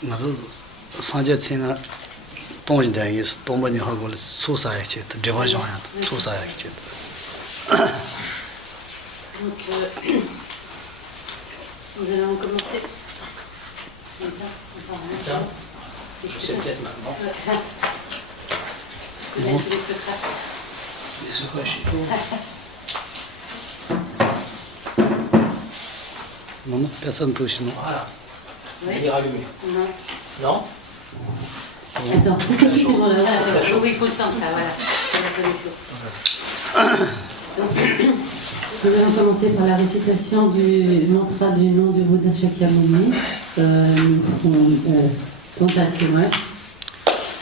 나도 산재체나 동진대에 동번이 하고 수사했지. 디버전이야. 수사했지. Donc, nous allons commencer. Je sais peut-être maintenant. Connaître les secrets. Les secrets chez toi. Non, personne touche, non. Voilà. Oui. Il est rallumé. Non. Non. Attends, c'est bon, là, attends. Oui, il faut le temps, ça, voilà. C'est la connaissance. Donc, nous allons commencer par la récitation du mantra du nom du Bouddha Shakyamuni. Nous ferons tentative.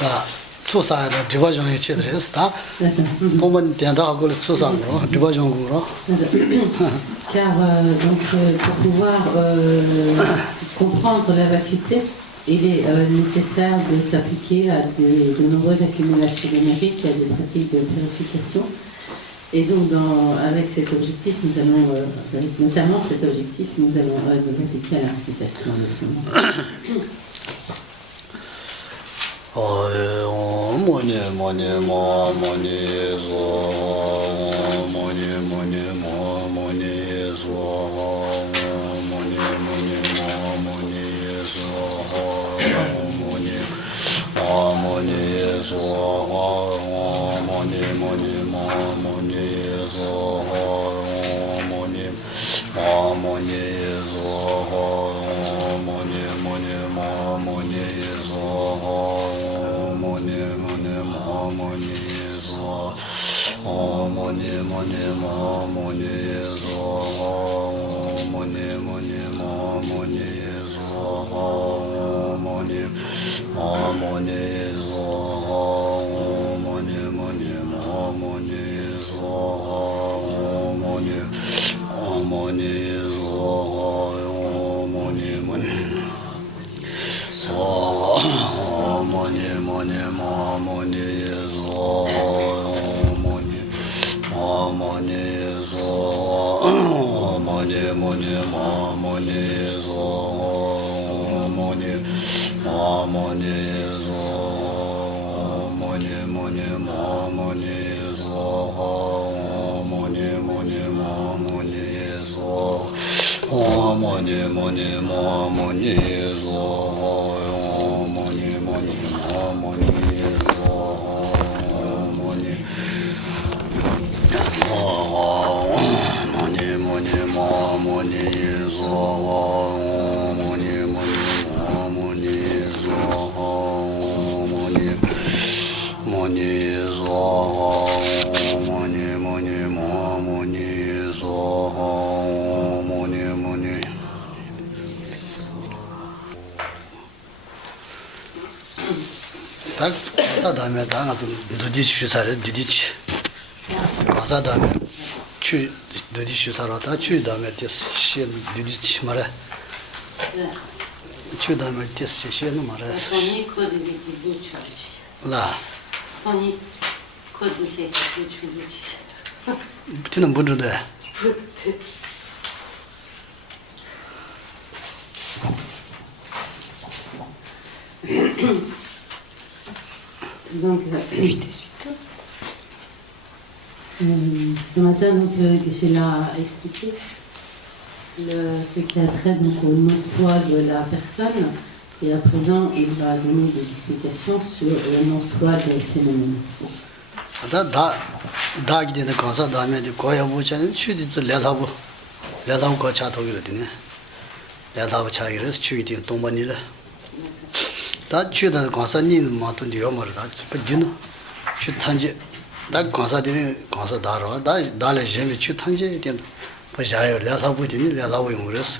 아, 수사의 디버전이 치더랬다. 동번 된다고 수사로 디버전으로. Car pour pouvoir comprendre la vacuité, il est nécessaire de s'appliquer à de nombreuses accumulations d'énergie, à des pratiques de purification. Et donc, avec cet objectif, nous allons, avec notamment cet objectif, nous allons nous appliquer à la récitation de ce nom. 딱 가사다음에 다가 좀 너디 주사를 디디치. 가사다음에 추 너디 주사로 다 추다음에 됐시 디디치 말아. 추다음에 됐시 시는 말아. 라. Tony Kodike 붙이는 분들도 Donc, ce matin, donc, Geshe l'a expliqué ce qui a trait donc, au non-soi de la personne, et à présent, il va donner des explications sur le non-soi des phénomènes. 다기 되는 가사 다음에 고야 보자는 추디들 레다고 거차 도기거든요. 레다고 차기를 추기 되는 동반이래. 다 추다 가사님 마던데 요마르다. 그지노 추탄지 다 가사 되는 가사 다로 다 달래 재미 추탄지 된 버자요 레다고 되는 레다고 용으로서.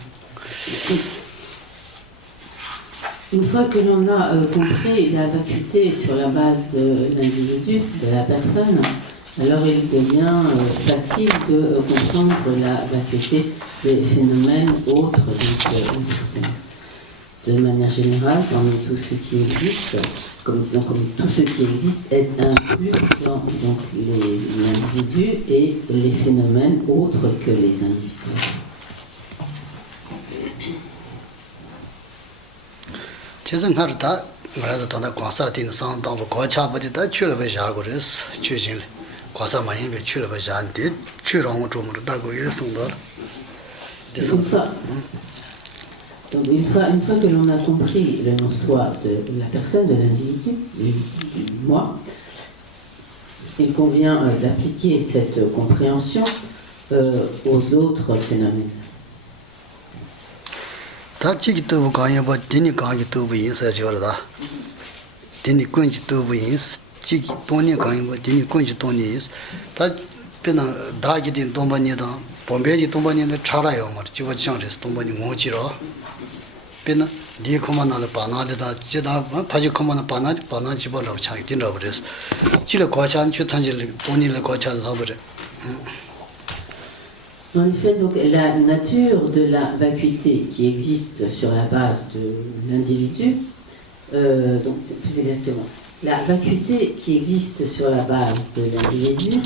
Une fois que l'on a compris la vacuité sur la base de l'individu, de la personne, alors il devient facile de comprendre la vacuité des phénomènes autres d'une personne. De manière générale, parmi tout ce qui existe, comme tout ce qui existe est inclus dans donc, l'individu et les phénomènes autres que les individus. 최선 하르다 그래서 더 과사된 상당부 거차버리다 출을 자고레스 최진 과사 많이 배 출을 자한테 출랑 좀 다고 이랬습니다. Donc une fois que l'on a compris le non-soi de la personne, de l'individu, du moi, il convient d'appliquer cette compréhension aux autres phénomènes. 다 지기 또 강에 봐 되니 강이 또 보이서 저러다. 되니 군지 또 보이스 지기 돈이 강에 봐 되니 군지 돈이 다 배나 다기 된 돈반이다. 본배지 돈반이는 차라요 말 지워 정해서 돈반이 뭐지로. 배나 네 코만나는 바나데다 제다 파지 코만나 바나 집어라고 차기 된다고 그랬어. 지를 과찬 주탄질 돈이를 과찬 하버려. En effet, donc, la nature de la vacuité qui existe sur la base de l'individu, donc c'est plus exactement, la vacuité qui existe sur la base de l'individu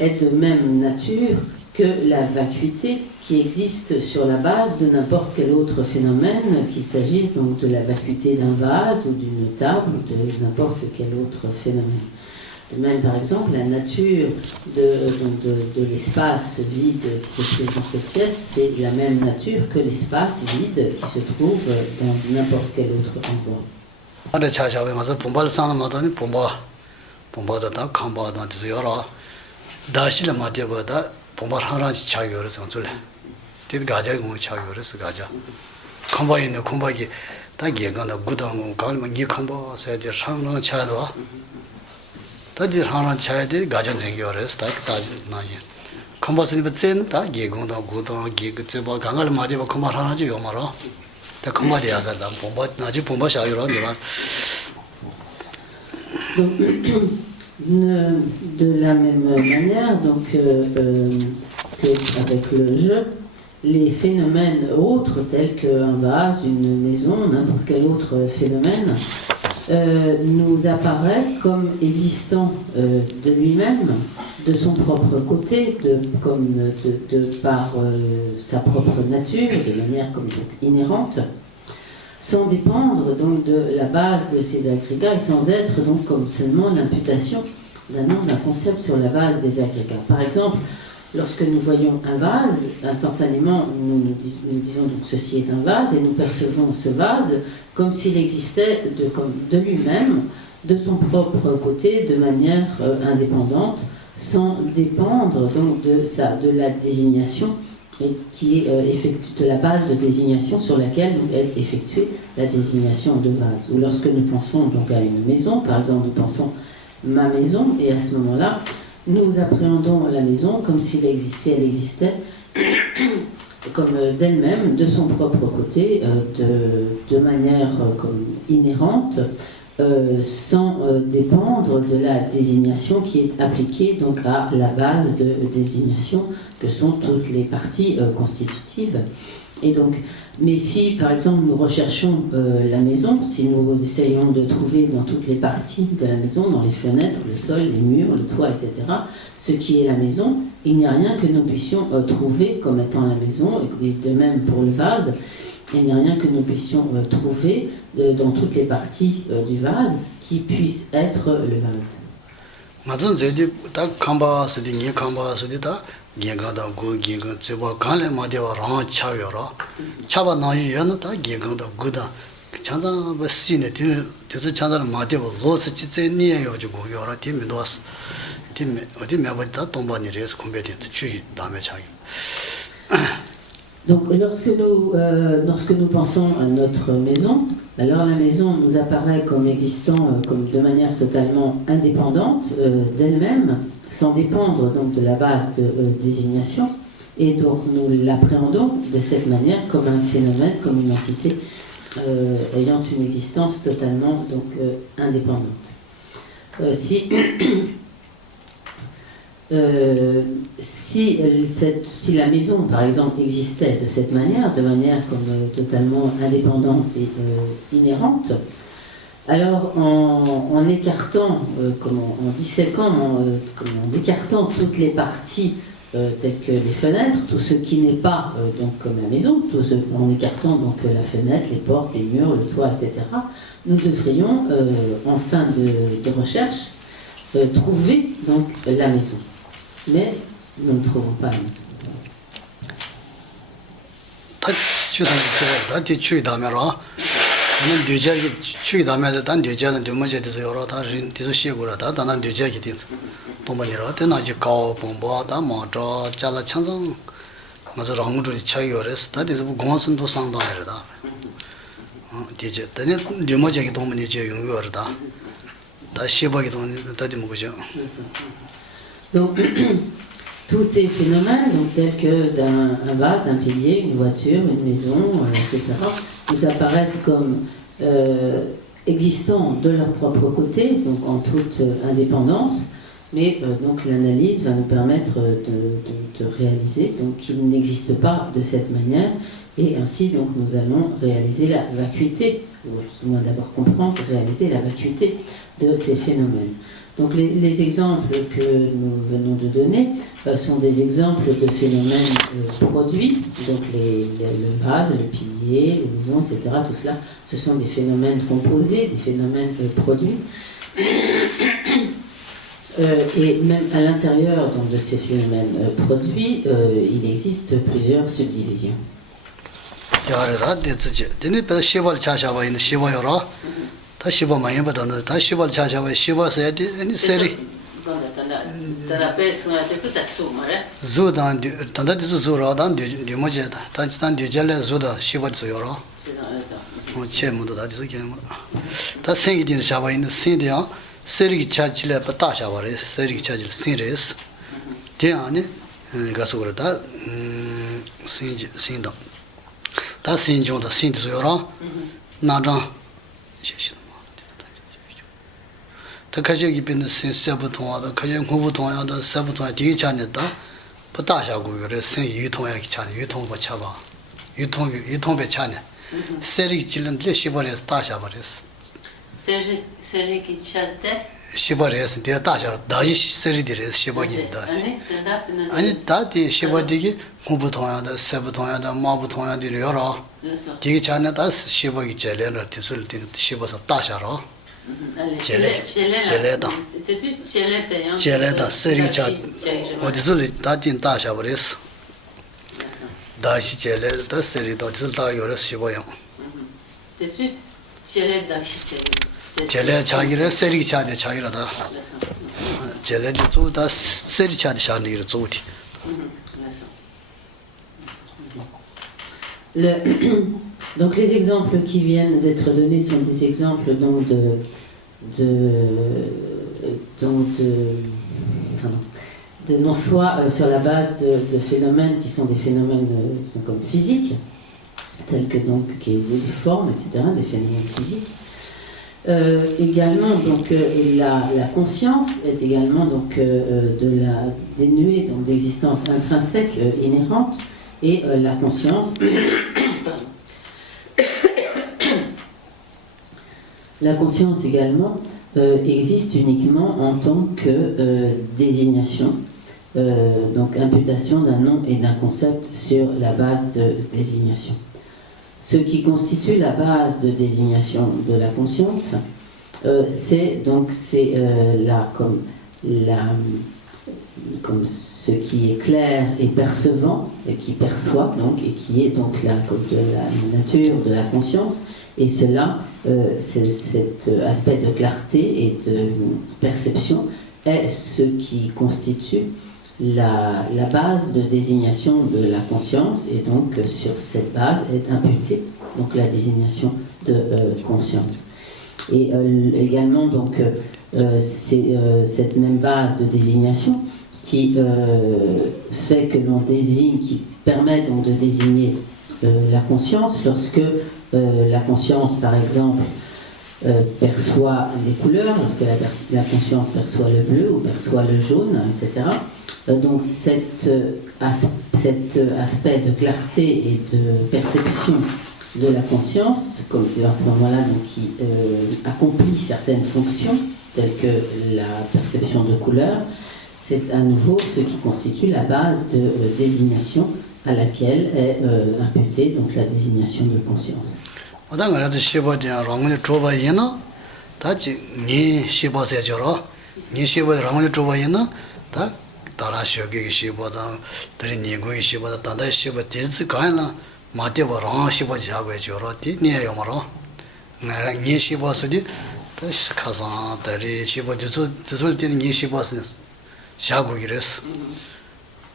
est de même nature que la vacuité qui existe sur la base de n'importe quel autre phénomène, qu'il s'agisse donc de la vacuité d'un vase ou d'une table ou de n'importe quel autre phénomène. De même, par exemple, la nature de l'espace vide qui se trouve dans cette pièce, c'est la même nature que l'espace vide qui se trouve dans n'importe quel autre endroit. 다들 하나 차야돼 가전 생겨서 다 나지 컴버스니 버센 다 개공도 고도 개그제 뭐 강을 맞이 뭐 컴버 하나지 요 말어 다 컴버리 야서다 bomba 나지 bomba 샤요로 내가 De la même manière, donc, qu'avec le jeu, les phénomènes autres tels qu'un vase, une maison, n'importe quel autre phénomène, nous apparaît comme existant de lui-même, de son propre côté, par sa propre nature, de manière comme donc inhérente, sans dépendre donc de la base de ces agrégats et sans être donc comme seulement l'imputation d'un nom, d'un concept sur la base des agrégats. Par exemple, lorsque nous voyons un vase, instantanément nous disons donc ceci est un vase et nous percevons ce vase comme s'il existait de lui-même, de son propre côté, de manière indépendante, sans dépendre donc de la désignation et qui est de la base de désignation sur laquelle est effectuée la désignation de vase. Ou lorsque nous pensons donc à une maison, par exemple nous pensons ma maison, et à ce moment-là, nous appréhendons la maison comme si elle existait comme d'elle-même, de son propre côté, de manière comme inhérente, sans dépendre de la désignation qui est appliquée donc à la base de désignation que sont toutes les parties constitutives. Et donc, mais si par exemple nous recherchons la maison, si nous essayons de trouver dans toutes les parties de la maison, dans les fenêtres, le sol, les murs, le toit, etc., ce qui est la maison, il n'y a rien que nous puissions trouver comme étant la maison, et de même pour le vase, il n'y a rien que nous puissions trouver dans toutes les parties du vase qui puisse être le vase. Donc lorsque nous pensons à notre maison, alors la maison nous apparaît comme existant comme de manière totalement indépendante d'elle-même, sans dépendre donc de la base de désignation, et donc nous l'appréhendons de cette manière comme un phénomène, comme une entité ayant une existence totalement donc indépendante. Si la maison, par exemple, existait de cette manière, de manière comme totalement indépendante et inhérente, alors en écartant, en disséquant, en écartant toutes les parties tels que les fenêtres, tout ce qui n'est pas donc comme la maison, en écartant donc la fenêtre, les portes, les murs, le toit, etc., nous devrions, en fin de recherche, trouver donc la maison. Mais nous ne trouvons pas la maison. Donc, tous ces phénomènes, donc, tels que un vase, un pilier, une voiture, une maison, etc., nous apparaissent comme existants de leur propre côté, donc en toute indépendance, mais donc l'analyse va nous permettre de réaliser qu'ils n'existent pas de cette manière, et ainsi donc nous allons réaliser la vacuité, ou au moins d'abord comprendre et réaliser la vacuité de ces phénomènes. Donc les exemples que nous venons de donner sont des exemples de phénomènes produits, donc le vase, le pilier, les maisons, etc. Tout cela, ce sont des phénomènes composés, des phénomènes produits. Et même à l'intérieur donc, de ces phénomènes produits, il existe plusieurs subdivisions. 다 시바 많이 받았는데 다 시발 자자와 시바서 아니 세리 조단 단다디 조라단 디모제다 단단 디젤레 조다 시바서 요라 체모도 다디 소게모 다 생기딘 샤바인 신데야 세리기 차질레 바타샤바레 세리기 차질 신레스 대안에 가서 그러다 신도 다 신종도 신도 요라 나장 다 가지고 있는 세부 통화도 가지고 후부 통화도 세부 통화 뒤에 자네다不大下고그래 생 유통하기 전에 유통 거 잡아 유통 배 차네 세리 질른데 시버레스 다샤버레스 세리 기차때 시버레스 대 다샤 다시 세리들에 시버긴다 아니 다디 시버디기 후부 통화도 세부 통화도 마부 통화도 여러 뒤에 자네 다 시버기 제레는 뒤술 뒤 시버서 다샤로 젤레다 세리차 어디서 다딘 다샤버레스 다시 젤레다 세리도 둘다 요래 시버요 젤레 자기를 세리차데 자기라다 젤레도 둘다 세리차데 샤니를 조디 Donc les exemples qui viennent d'être donnés sont des exemples donc de non-soi sur la base de phénomènes qui sont des phénomènes sont comme physiques, tels que donc qui des formes, etc., des phénomènes physiques. Également donc la conscience est également donc dénuée donc d'existence intrinsèque inhérente. Et la conscience, la conscience également existe uniquement en tant que désignation, donc imputation d'un nom et d'un concept sur la base de désignation. Ce qui constitue la base de désignation de la conscience, c'est comme ce qui est clair et percevant, et qui perçoit, donc, et qui est donc la nature de la conscience, et cela, cet aspect de clarté et de perception est ce qui constitue la base de désignation de la conscience, et donc sur cette base est imputée donc, la désignation de conscience. Et également, donc, c'est cette même base de désignation qui fait que l'on désigne, qui permet donc de désigner la conscience lorsque la conscience, par exemple, perçoit les couleurs, lorsque la conscience perçoit le bleu ou perçoit le jaune, etc. Donc cet aspect de clarté et de perception de la conscience, comme c'est à ce moment-là donc, qui accomplit certaines fonctions, telles que la perception de couleurs, c'est à nouveau ce qui constitue la base de désignation à laquelle est imputée donc la désignation de conscience.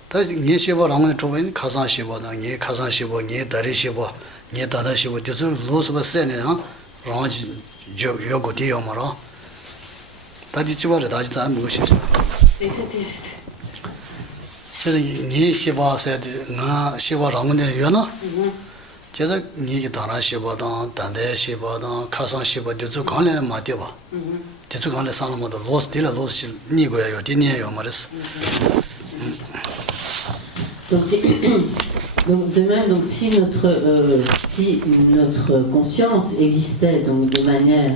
다시 녀시보 라면 trouvé 카산시보다 녀 카산시보 녀 다리시보 녀 다다시보 저저 로스바 세네 하 라지 요고 디요 말아 다디 집어라 다지 다 먹으시 저도 녀시보서 나 시보 라면에 요나 제가 녀기 다라시보다 단대시보다 카산시보 저저 간에 맞대봐 저저 간에 사람마다 로스 딜라 로스 니고요 디니에요 말았어. Donc, donc de même, donc, si notre conscience existait donc, de manière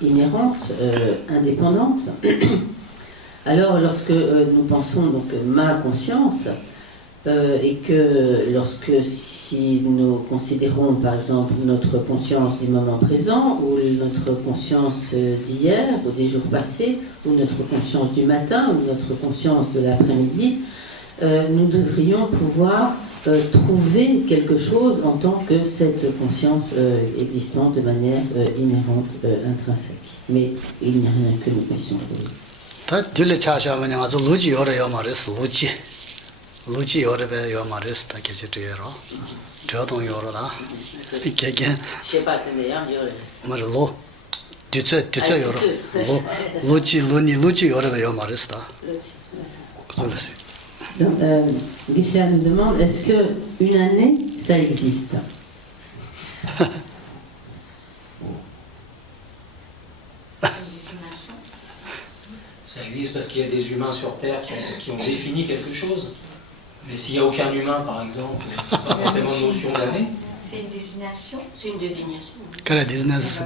inhérente, indépendante, alors lorsque nous pensons donc ma conscience, et que si nous considérons par exemple notre conscience du moment présent, ou notre conscience d'hier, ou des jours passés, ou notre conscience du matin, ou notre conscience de l'après-midi, nous devrions pouvoir trouver quelque chose en tant que cette conscience existante de manière inhérente, intrinsèque. Mais il n'y a rien que nous puissions trouver. Donc, Guichet nous demande, est-ce qu'une année, ça existe? Ça existe parce qu'il y a des humains sur Terre qui ont défini quelque chose. Mais s'il n'y a aucun humain, par exemple, pas forcément de notion d'année. C'est une désignation. C'est une désignation. Quelle est la désignation?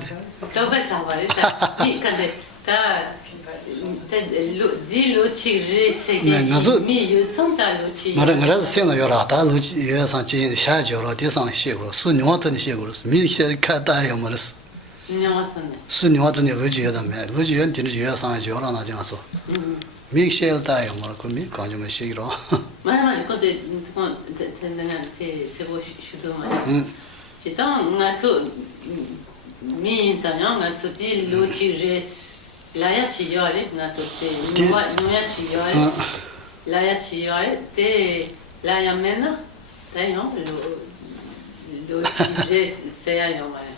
Laya chiyore na tote noya chiyore laya chiyore te laya mena tayo lo chije seya yomare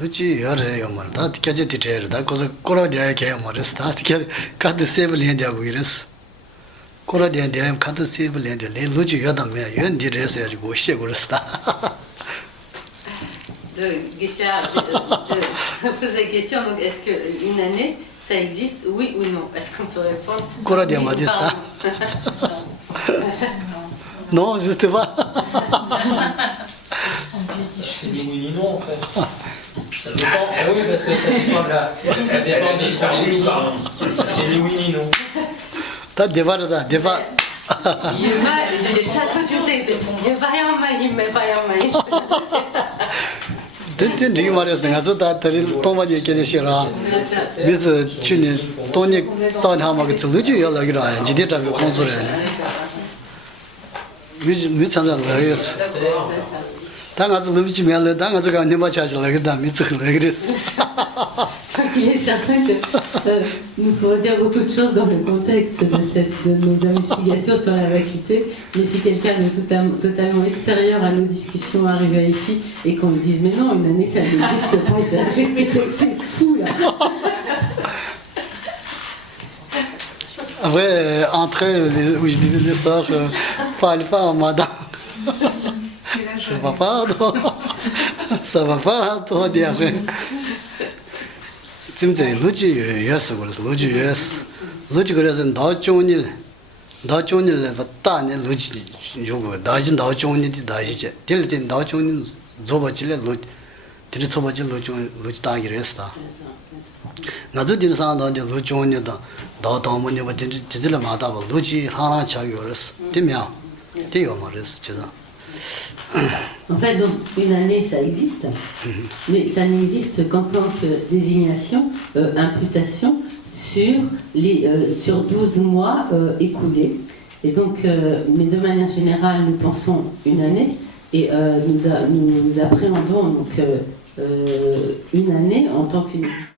Luci yore yomare da tikaje titere da cosa kora dia ke yomare sta tikade kad sebe len dia guires kora dia dia kad sebe len dia le luci yoda me yon dire se ya go she guista Guichard pose la question, donc est-ce qu'une année, ça existe, oui ou non? Est-ce qu'on peut répondre? Quoi dire, oui, non, juste pas. C'est ni oui ni non en fait. Ça dépend. Ah oui, parce que ça dépend de ce qu'on définit. C'est ni oui ni non. T'as débat. Then do you want us to that Tomadi Kedishira? Miss Chuni, Tony Stonehammer to Luigi Yalagra, Jidita Console. Miss Andreas. Tangas Luigi Mel, Tangas never charge like that, Miss Legris. Il est certain que nous pourrions dire beaucoup de choses dans le contexte de nos investigations sur la vacuité, mais si quelqu'un de totalement extérieur à nos discussions arrivait ici et qu'on nous dise mais non, une année ça n'existe pas, qu'est-ce que c'est fou là. Après, entrer, où je dis les sorts, pas madame. Ça va pas, ça va pas, toi, dis après. 진짜 루지였어 그래서 루지였어 루지 그래서 더 좋은 일 다네 루지 요거 다진 더 좋은 일이 다시지 될때 더 좋은 일 줘버질래 루지 들이 줘버질 루지 다기로 했어 나도 되는 상황도 로 좋으니다 더 도문이 뭐 되들 마다 뭐 로지 하나 차기로스 되면 돼요 말이스 제가 En fait, donc, une année, ça existe, mais ça n'existe qu'en tant que désignation, imputation sur 12 mois écoulés. Et donc, mais de manière générale, nous pensons une année et nous appréhendons donc une année en tant qu'une